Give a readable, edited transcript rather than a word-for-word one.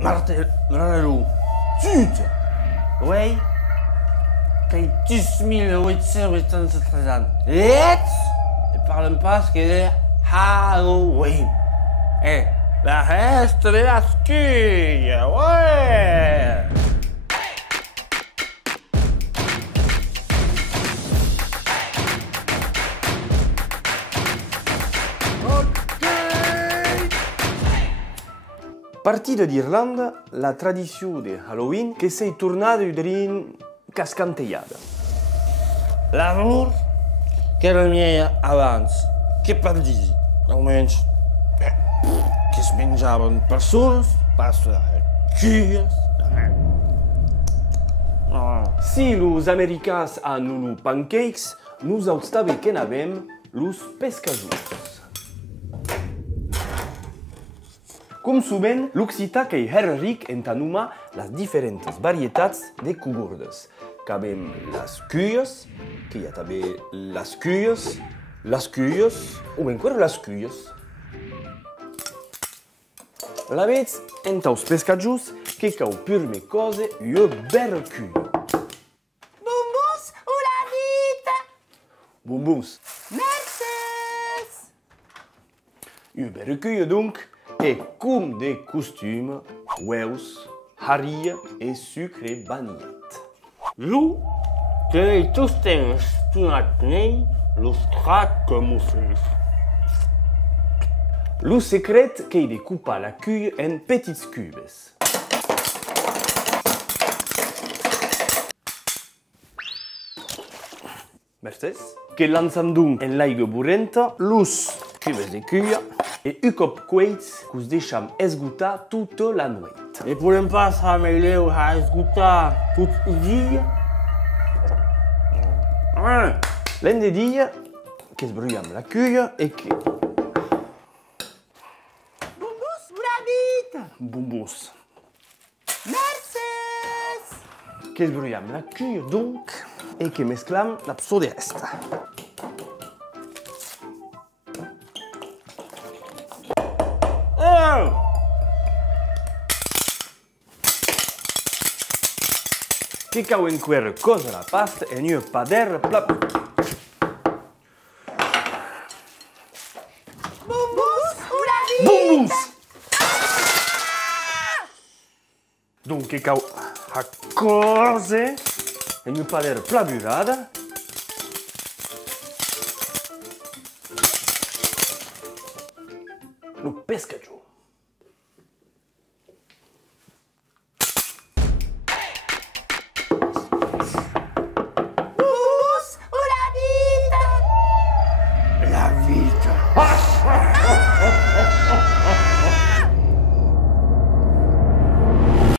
Martello. Zut! Oui? Kijk, 10.883 ans. Het? Je parle pas que de Halloween. Eh, la reste de la scuille, ouais! Partita d'Irlanda, la tradició de Halloween que s'è tornada udrin cascanteiada. L'amor que era miei abans, que per dir, almenys, que es menjaven persones, pasta, cuies. Si los americans han los pancakes, nosaltres també que n'avem los pescadors. Com sovint, l'occità que era ric en tanumar les diferents varietats de cogordes. Que avem les cuies, que hi ha també les cuies, o encara les cuies. La veig en els pescadors que cau pirme cosa i berre cuia. Bumbus ou la vite? Bumbus. Mercedes! I berre cuia donc, et comme de coutume, huevos, harilla et sucre baniat. Lu, que tous temps tunatnei, los craquemusses. Le secret qu'est de couper la cuille en petites cubes. Merci. Que lançant en l'aigua borrenta, los cubes de cuille et un cop cuits que us deixam esgotar tota la nuit. Ne podem pas ameleu a esgotar tot el dia? L'un de dia que esbrullem la cuille et que... Bumbus ou la vite? Bumbus. Mercedes! Que esbrullem la cuille donc et que mesclam l'abso de reste. Que cau enquer cosa la pasta e un pader plap. Bumbus ou la vite? Bumbus! Donc que cau a cose e un pader plaburada. No pescaggio. Bumbus ou la vite? La vita. Ah!